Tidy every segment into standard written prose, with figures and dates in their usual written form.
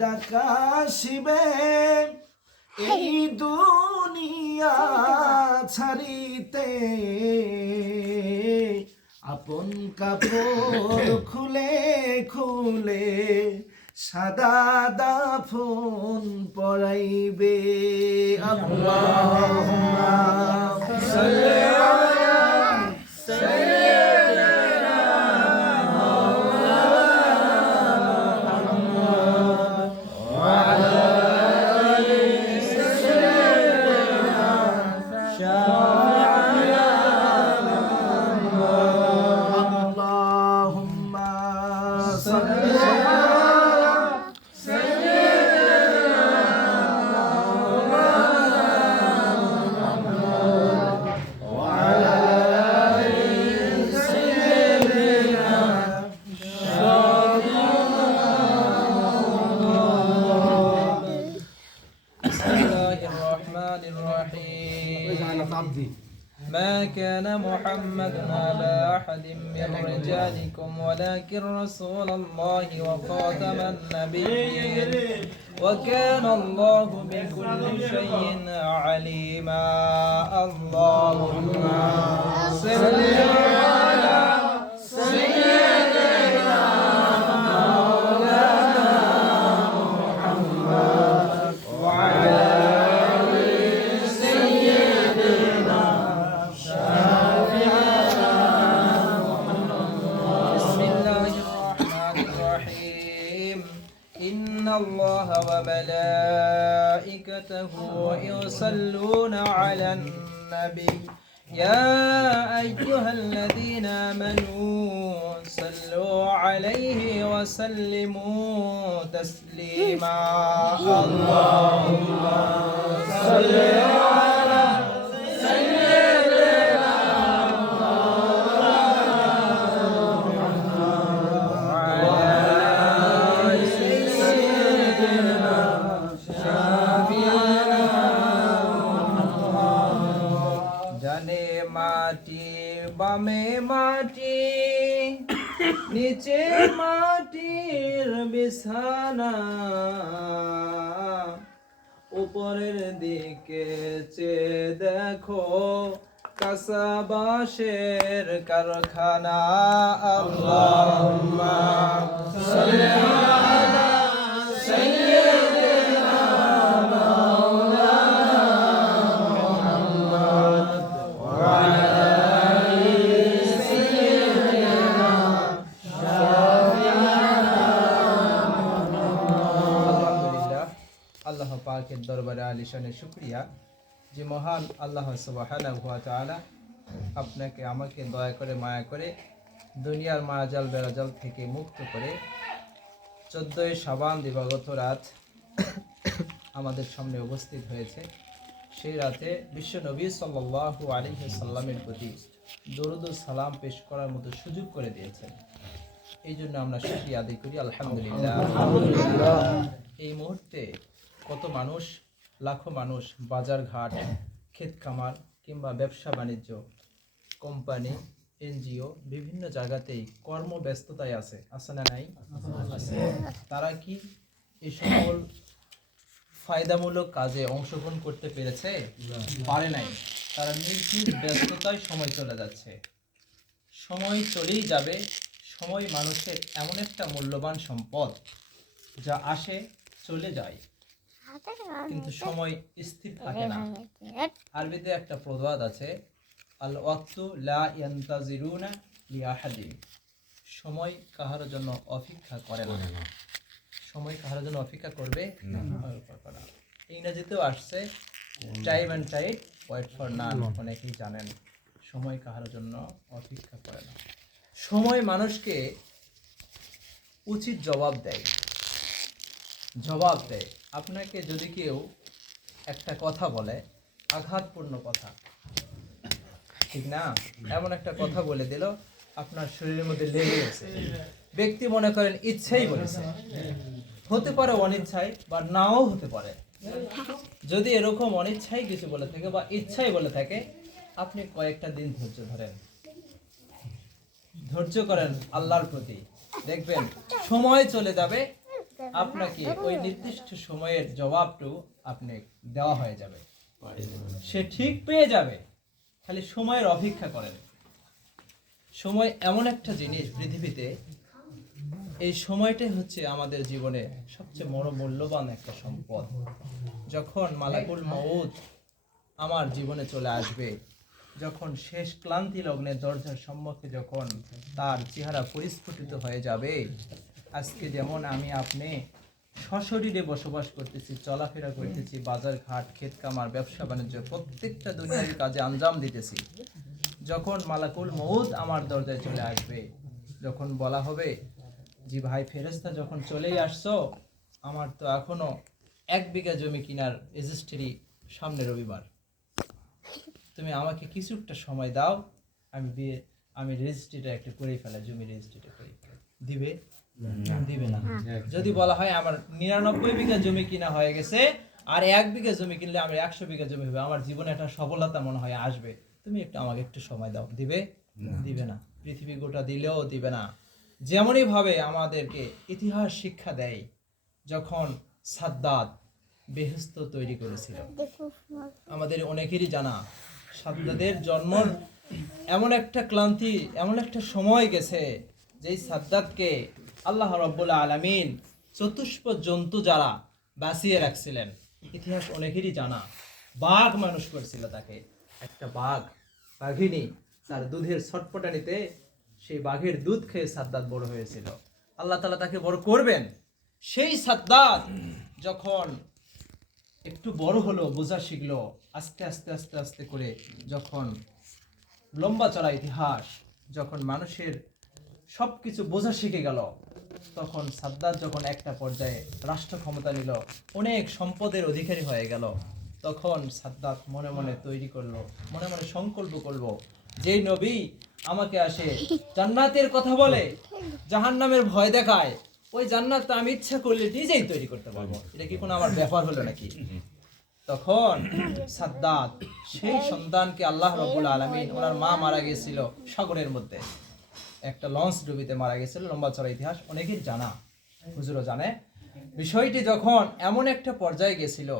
ডাকা শিবে এই দুনিয়া ছাড়িতে আপন কাপড় খুলে খুলে সাদা দাফন পরাইবে আল্লাহুম্মা সাল্লি আলা সাইয়্যিদিনা মাওলানা মুহাম্মদ ওয়া আলা আলি সাইয়্যিদিনা শাফি'িনা মুহাম্মদ আল্লাহুম্মা সাল্লি ما كان محمد على أحد من رجالكم ولكن رسول الله وخاتم النبيين وكان الله بكل شيء عليما اللهم صل على سيدنا مولانا محمد وعلى الله وملائكته يصلون على النبي يا أيها الذين آمنوا صلوا عليه وسلموا تسليما اللهم صل على বামে মাটি নিচে মাটির বিছানা উপরের দিকে চেয়ে দেখো কাঁচা বাঁশের কারখানা আল্লাহুম্মা সাল্লি আলা সাইয়্যিদিনা মাওলানা মুহাম্মদ ওয়া আলা আল্লাহ পাকের দরবারে আলিশানে শুকরিয়া যে মহান আল্লাহ সুবহানাহু ওয়া তাআলা আপনাকে আমাকে দয়া করে মায়া করে দুনিয়ার মায়াজাল বেড়াজাল থেকে মুক্ত করে 14ই শাবান দিবাগত রাত আমাদের সামনে উপস্থিত হয়েছে। সেই রাতে বিশ্ব নবী সাল্লাল্লাহু আলাইহি সাল্লামের প্রতি দরুদ ও সালাম পেশ করার মতো সুযোগ করে দিয়েছেন। এই জন্য আমরা শুকরিয়া আদায় করি আলহামদুলিল্লাহ। এই মুহূর্তে কত মানুষ, লাখো মানুষ বাজার ঘাট, ক্ষেত খামার কিংবা ব্যবসা বাণিজ্য, কোম্পানি, এনজিও বিভিন্ন জায়গাতেই কর্মব্যস্ততায় আছে, আছে না নাই? আছে। তারা কি এই সকল ফায়দামূলক কাজে অংশগ্রহণ করতে পেরেছে? পারে নাই। তারা নিজ নিজ ব্যস্ততায় সময় চলে যাচ্ছে। সময় চলেই যাবে। সময় মানুষের এমন একটা মূল্যবান সম্পদ যা আসে চলে যায়, কিন্তু সময় স্থির থাকে না। আরবিতে একটা প্রবাদ আছে, আল ওয়াক্তু লা ইয়ান্তাজিরুনা লিআহাদিন, সময় কাহার জন্য অপেক্ষা করে না। সময় কাহার জন্য অপেক্ষা করবে না। ইংরেজিতেও আসছে time and tide wait for none, অনেকেই জানেন। সময় কাহার জন্য অপেক্ষা করে না। সময় মানুষকে উচিত জবাব দেয়। আপনাকে যদি কেউ একটা কথা বলে, আঘাতপূর্ণ কথা, ঠিক না, এমন একটা কথা বলে দিল আপনার শরীরের মধ্যে লেগে গেছে, ব্যক্তি মনে করেন ইচ্ছাই বলেছে, হতে পারে অনিচ্ছায় বা নাও হতে পারে। যদি এরকম অনিচ্ছাই কিছু বলে থাকে বা ইচ্ছাই বলে থাকে, আপনি কয়েকটা দিন ধৈর্য ধরেন, ধৈর্য করেন আল্লাহর প্রতি, দেখবেন সময় চলে যাবে, আপনাকে ওই নির্দিষ্ট সময়ের জবাবটু আপনি দেওয়া হয়ে যাবে, সে ঠিক পেয়ে যাবে। খালি সময়ের অপেক্ষা করেন। সময় এমন একটা জিনিস পৃথিবীতে, এই সময়টাই হচ্ছে আমাদের জীবনে সবচেয়ে বড় মূল্যবান একটা সম্পদ। যখন মালাকুল মউত আমার জীবনে চলে আসবে, যখন শেষ ক্লান্তি লগ্নে দরজার সম্মুখে যখন তার চেহারা পরিস্ফুটিত হয়ে যাবে, আজকে যেমন আমি আপনি সশরীরে বসবাস করতেছি, চলাফেরা করতেছি, বাজার ঘাট, ক্ষেত কামার, ব্যবসা বাণিজ্য, প্রত্যেকটা দুনিয়ার কাজে আঞ্জাম দিতেছি, যখন মালাকুল মউত আমার দরজায় চলে আসবে, যখন বলা হবে জি ভাই ফেরেশতা যখন চলেই আসছো, আমার তো এখনো 1 বিঘা জমি কেনার রেজিস্ট্রি সামনে রবিবার, তুমি আমাকে কিছু একটা সময় দাও, আমি রেজিস্ট্রিটা একটা করে ফেলা, জমি রেজিস্ট্রিটা করে ফেলা। দিবে? দিবে না। যদি বলা হয় আমার 99 বিঘা জমি কিনা হয়ে গেছে, আর 1 বিঘা জমি কিনলে আমার 100 বিঘা জমি হবে, আমার জীবনে একটা সফলতা মনে হয় আসবে, তুমি আমাকে একটু সময় দাও, দিবে? দিবে না। পৃথিবী গোটা দিলেও দিবে না। যেমনই ভাবে আমাদেরকে ইতিহাস শিক্ষা দেয়, যখন সাদ্দাত বেহেশত তৈরি করেছিল, আমাদের অনেকেরই জানা, সাদ্দাতের জন্ম এমন একটা ক্লান্তি, এমন একটা সময় গেছে, যেই সাদ্দাতকে আল্লাহ রাব্বুল আলামিন চতুষ্প জন্তু যারা বাঁচিয়ে রাখছিলেন, ইতিহাস অনেকেরই জানা। বাঘ মানুষ করেছিল তাকে, একটা বাঘিনী তার দুধের ছটপটানিতে সেই বাঘের দুধ খেয়ে সাদ্দাত বড় হয়েছিল। আল্লাহ তাআলা তাকে বড় করবেন। সেই সাদ্দাত যখন একটু বড় হলো, বোঝা শিখলো, আস্তে আস্তে আস্তে আস্তে করে যখন লম্বা চড়া ইতিহাস, যখন মানুষের সবকিছু বোঝা শিখে গেল, তখন সাদ্দাত যখন একটা পর্যায়ে রাষ্ট্র ক্ষমতা নিল, অনেক সম্পদের অধিকারী হয়ে গেল, তখন সাদ্দাত মনে মনে তৈরি করলো, মনে মনে সংকল্প করলো, যেই নবী আমাকে আসে জান্নাতের কথা বলে, জাহান্নামের ভয় দেখায়, ওই জান্নাত আমি ইচ্ছা করলে নিজেই তৈরি করতে পারবো, এটা কি কোনো আমার ব্যাপার হলো নাকি? তখন সাদ্দাত সেই সন্তানকে আল্লাহ রাব্বুল আলামিন, ওনার মা মারা গিয়েছিল সাগরের মধ্যে, একটা লঞ্চ ডুবিতে মারা গেছিল, লম্বা চড়া ইতিহাস অনেকেই জানা, হুজুরও জানে। বিষয়টি যখন এমন একটা পর্যায়ে গেছিল,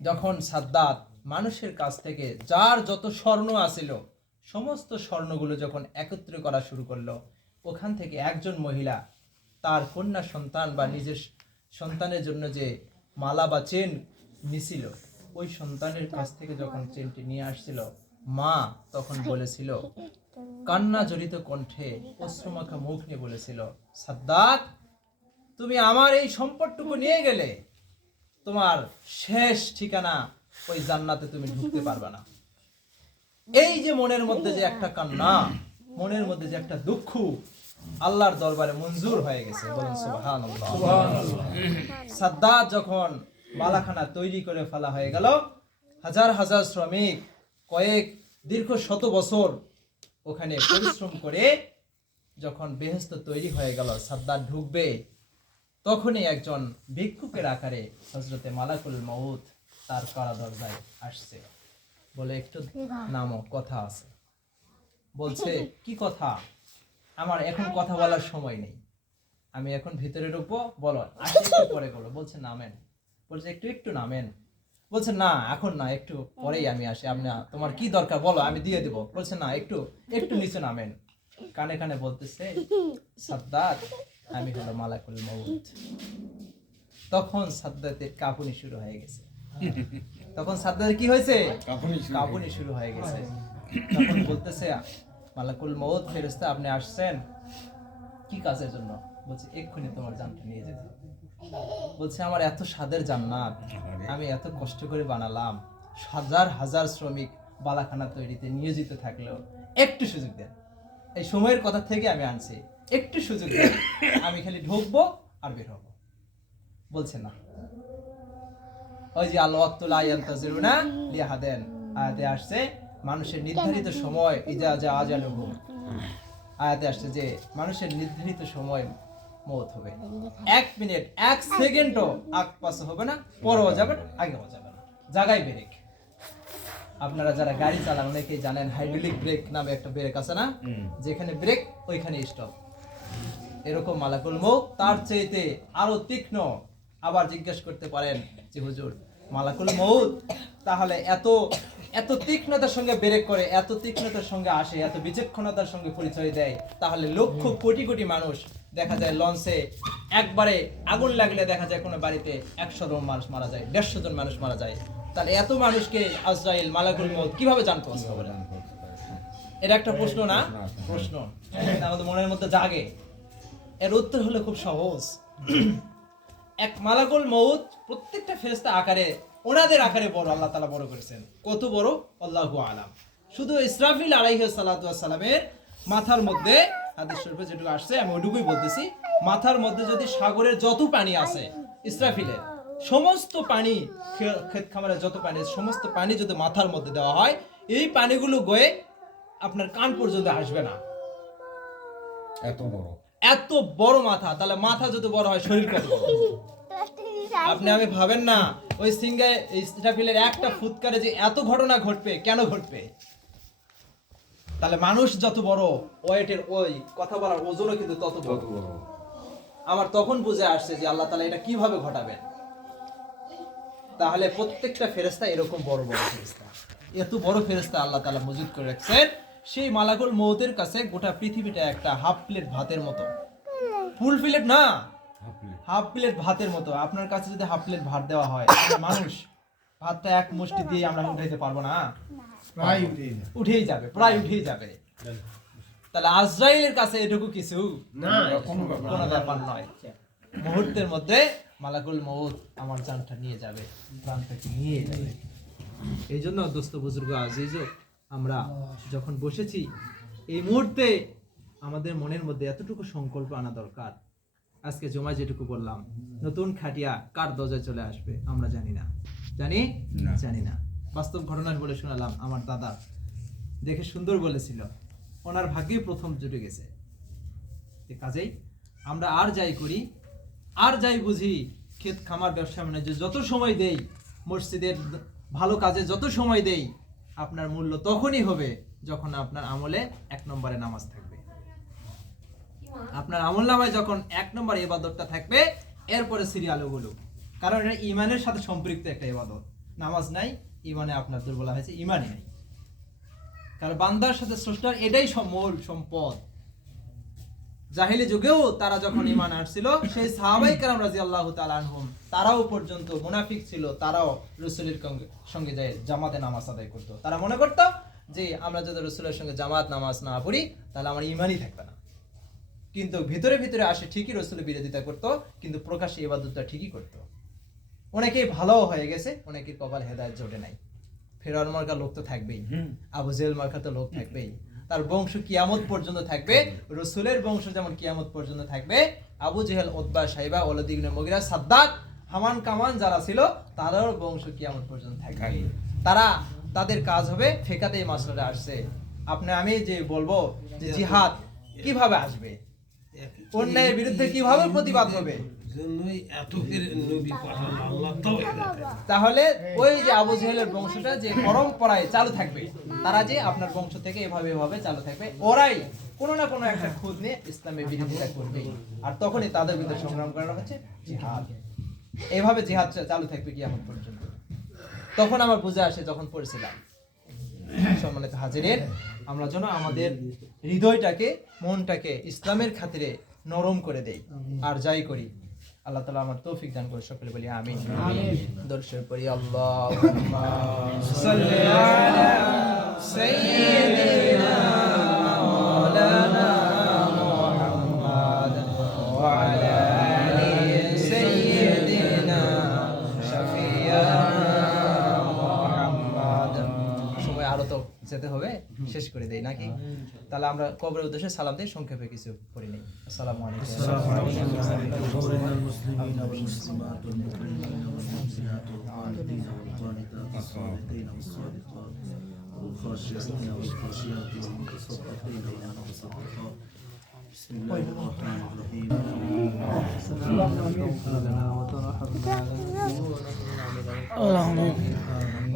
যখন সাদ্দাত মানুষের কাছ থেকে যার যত স্বর্ণ আছিল, সমস্ত স্বর্ণগুলো যখন একত্র করা শুরু করলো, ওখান থেকে একজন মহিলা তার কন্যা সন্তান বা নিজের সন্তানের জন্য যে মালা বা চেন নিছিল, ওই সন্তানের কাছ থেকে যখন চেনটি নিয়ে আসছিল, মা তখন বলেছিল, কান্না জড়িত কণ্ঠে, অশ্রুমাখা মুখ নিয়ে বলেছিল, সাদ্দাত তুমি আমার এই সম্পদটুকু নিয়ে গেলে, তোমার শেষ ঠিকানা ওই জান্নাতে তুমি ঢুকতে পারবে না। এই যে মনের মধ্যে যে একটা কান্না, মনের মধ্যে যে একটা দুঃখ, আল্লাহর দরবারে মঞ্জুর হয়ে গেছে, বলেন সুবহানাল্লাহ। সাদ্দাত যখন বালাখানা তৈরি করে ফেলা হয়ে গেল, হাজার হাজার শ্রমিক কয়েক দীর্ঘ শত বছর ওখানে পরিশ্রম করে যখন বেহেশত তৈরি হয়ে গেল, সাদ্দাত ঢুকবে, তখনই একজন ভিক্ষুকের আকারে হযরতে মালাকুল মউত তার কারা দরজায় আসছে, বলে একটু নামো, কথা আছে। বলছে কি কথা? আমার এখন কথা বলার সময় নেই, আমি এখন ভিতরে ঢুকবো, বলো, আসে একটু পরে বলো। বলছে নামেন। বলছে একটু একটু নামেন। বলছে না এখন না, একটু পরেই আমি আসি, আপনি তোমার কি দরকার বলো, আমি দিয়ে দেবো। বলছে না, একটু একটু নিচে নামেন। কানে কানে বলতেছে, সাদ্দাত আমি হলো মালাকুল মউত। তখন সাদ্দাতের কাঁপুনি শুরু হয়ে গেছে। তখন সাদ্দাতের কি হয়েছে? কাঁপুনি শুরু হয়ে গেছে। তখন বলতেছে, মালাকুল মউত ফেরেশতা আপনি আসছেন কি কাজের জন্য? বলছে এক্ষুনি তোমার জানটা নিয়ে যেতে। বলছে আমার এত স্বাদের জান্নাত আমি এত কষ্ট করে বানালাম, হাজার হাজার শ্রমিক বালাখানা তৈরিতে নিয়োজিত থাকলেও একটু সুযোগ দেন, এই সময়ের কথা থেকে আমি আনছি, একটু সুযোগ দেন, আমি খালি ঢুকবো আর বের হবো। বলছে না। ওই যে আল ওয়াক্তুল আয়ান্তাজিরুনা লিয়াহাদেন আয়াতে আসছে, মানুষের নির্ধারিত সময় ইজা জা আজালুহু, আয়াতে আসছে যে মানুষের নির্ধারিত সময় মওত হবে। 1 মিনিট 1 সেকেন্ডও আগ পাশে হবে না, পরেও যাবে না, আগেও যাবে না, জায়গায় ব্রেক। আপনারা যারা গাড়ি চালান অনেকেই জানেন, হাইড্রোলিক ব্রেক নামে একটা ব্রেক আছে না, যেখানে ব্রেক ওইখানে স্টপ। এরকম মালাকুল মউত তার চাইতে আরো তীক্ষ্ণ। আবার জিজ্ঞেস করতে পারেন যে হুজুর মালাকুল মউত তাহলে এত এত তীক্ষ্ণতার সঙ্গে ব্রেক করে, এত তীক্ষ্ণতার সঙ্গে আসে, এত বিচক্ষণতার সঙ্গে পরিচয় দেয়, তাহলে লক্ষ কোটি কোটি মানুষ দেখা যায় লঞ্চে একবারে আগুন লাগলে দেখা যায় কোনো বাড়িতে 100 জন মানুষ মারা যায়, 150 জন মানুষ মারা যায়, তাহলে এত মানুষকে আজরাইল মালাকুল মউত কিভাবে জানতো? এটা একটা প্রশ্ন না? প্রশ্ন আমাদের মনের মধ্যে জাগে। এর উত্তর হলো খুব সহজ। এক মালাকুল মউত প্রত্যেকটা ফেরেশতা আকারে, ওনাদের আকারে বড়, আল্লাহ তাআলা বড় করেছেন। কত বড় আল্লাহু আলাম। শুধু ইসরাফিল আলাইহিস সালাতু ওয়াস সালামের মাথার মধ্যে হাদিস শরীফে যেটুকু আসছে আমি ওইটুকুই বলতেছি, মাথার মধ্যে যদি সাগরের যত পানি আছে ইসরাফিলের সমস্ত পানি, ক্ষেত খামারের যত পানি, সমস্ত পানি যদি মাথার মধ্যে দেওয়া হয়, এই পানিগুলো গয়ে আপনার কান পর্যন্ত আসবে না। এত বড় মাথা। তাহলে মাথা যত বড় হয় শরীর কত বড়? আপনি আমি ভাবেন না ওই সিংহে ইসরাফিলের একটা ফুৎকারে যে এত ঘটনা ঘটবে, কেন ঘটবে? তাহলে মানুষ যত বড়, ওয়েটের ওই কথা বলার ওজনও কিন্তু তত বড়। আমার তখন বুঝে আসছে যে আল্লাহ তাআলা এটা কিভাবে ঘটাবেন। তাহলে প্রত্যেকটা ফেরেশতা এরকম বড় বড় ফেরেশতা, এত বড় ফেরেশতা আল্লাহ তাআলা মজুদ করে রাখছেন। সেই মালাকুল মউতের কাছে গোটা পৃথিবীটা একটা হাফ প্লেট ভাতের মতো। ফুল প্লেট না, হাফ প্লেট ভাতের মতো। আপনার কাছে যদি হাফ প্লেট ভাত দেওয়া হয়, মানুষ ভাতটা এক মুষ্টি দিয়ে আমরা উঠাইতে পারবো না? প্রায় উঠেই যাবে, প্রায় উঠেই যাবে। তাহলে আজরাইলের কাছে এটুকু কিছু না, কোনো ব্যাপার নয়। মুহূর্তের মধ্যে মালাকুল মউত আমার জানটা নিয়ে যাবে, প্রাণটাকে নিয়ে যাবে। এই জন্য দোস্ত বুজুর্গ আজিজ, আমরা যখন বসেছি এই মুহূর্তে আমাদের মনের মধ্যে এতটুকু সংকল্প আনা দরকার। আজকে জমা যেটুকু বললাম, নতুন খাটিয়া কার দরজায় চলে আসবে আমরা জানি না, জানি না। বাস্তব ঘটনা বলে শোনালাম। আমার দাদা দেখে সুন্দর বলেছিল, ওনার ভাগ্যে প্রথম জুটে গেছে। কাজেই আমরা আর যাই করি, আর যাই বুঝি, ক্ষেত খামার ব্যবসা বাণিজ্য যত সময় দেই, মসজিদের ভালো কাজে যত সময় দেই, আপনার মূল্য তখনই হবে যখন আপনার আমলে 1 নম্বরে নামাজ থাকবে। আপনার আমল নামায় যখন 1 নম্বর ইবাদতটা থাকবে, এরপরে সিরিয়াল ওগুলো। কারণ এটা ইমানের সাথে সম্পৃক্ত একটা ইবাদত। নামাজ নাই, ইমানে আপনার দুর্বল হয়েছে, ইমানই নাই। কারণ বান্দার সাথে স্রষ্টার এটাই মূল সম্পদ। জাহিলি যুগেও তারা যখন ঈমান আসছিল, সেই সাহাবায়ে কেরাম রাদিয়াল্লাহু তাআলা আনহুম, তারাও পর্যন্ত মুনাফিক ছিল, তারাও রাসূলের সঙ্গে যায় জামাতে নামাজ আদায় করত। তারা মনে করত যে আমরা যদি রাসূলের সঙ্গে জামাত নামাজ না পড়ি তাহলে আমার ঈমানই থাকবে না। কিন্তু ভিতরে ভিতরে আসে ঠিকই রাসূলের বিরোধিতা করত, কিন্তু প্রকাশ্যে ইবাদতটা ঠিকই করত। অনেকেই ভালো হয়ে গেছে, অনেকের কপাল হেদায়েত জোটে নাই। ফেরাউন মার্কা লোক তো থাকবেই, আবু জেহেল মার্কা তো লোক থাকবেই। তার বংশ কিয়ামত পর্যন্ত থাকবে। রাসূলের বংশ যেমন কিয়ামত পর্যন্ত থাকবে, আবু জেহেল, উতবা, শাইবা, ওয়ালিদ ইবনে মুগিরা, সাদ্দাক, হামান, কামান যারা ছিল তাদেরও বংশ কিয়ামত পর্যন্ত থাকবে। তারা তাদের কাজ হবে ফেকাতে এই মাসলাটা আসছে। আপনি আমি যে বলবো যে জিহাদ কিভাবে আসবে, অন্যায়ের বিরুদ্ধে কিভাবে প্রতিবাদ হবে, তাহলে ওই যে আবু জেহেলের বংশটা যে পরম্পরায় চালু থাকবে, তারা যে আপনার বংশ থেকে এভাবে এভাবে চালু থাকবে, ওরাই কোনো না কোনো একটা খুদ নিয়ে ইসলামের বিরোধিতা করবে। আর তখনই তাদের ভিতরে সংগ্রাম করা হচ্ছে জিহাদ। এইভাবে জিহাদ চালু থাকবে কিয়ামত পর্যন্ত। তখন আমার বুঝে আসে, যখন পড়ছিলাম। সম্মানিত হাজিরিন, আমরা যেন আমাদের হৃদয়টাকে, মনটাকে ইসলামের খাতিরে নরম করে দেই। আর যাই করি আল্লাহ তাআলা আমার তৌফিক দান করে। সকলে বলি আমিন। দরুদ পড়ি। আল্লাহুম্মা সাল্লি আলা সাইয়্যিদিনা মাওলানা মুহাম্মাদ ওয়া আলা আলি সাইয়্যিদিনা শাফিয়ানা মুহাম্মাদ। সময় আরো তো যেতে হবে, শেষ করে দেই নাকি? তাহলে আমরা কবরের উদ্দেশ্যে সালাম দিয়ে সংক্ষেপে কিছু পড়ি নেই। আসসালামু আলাইকুম।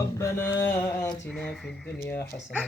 ربنا آتنا في الدنيا حسنة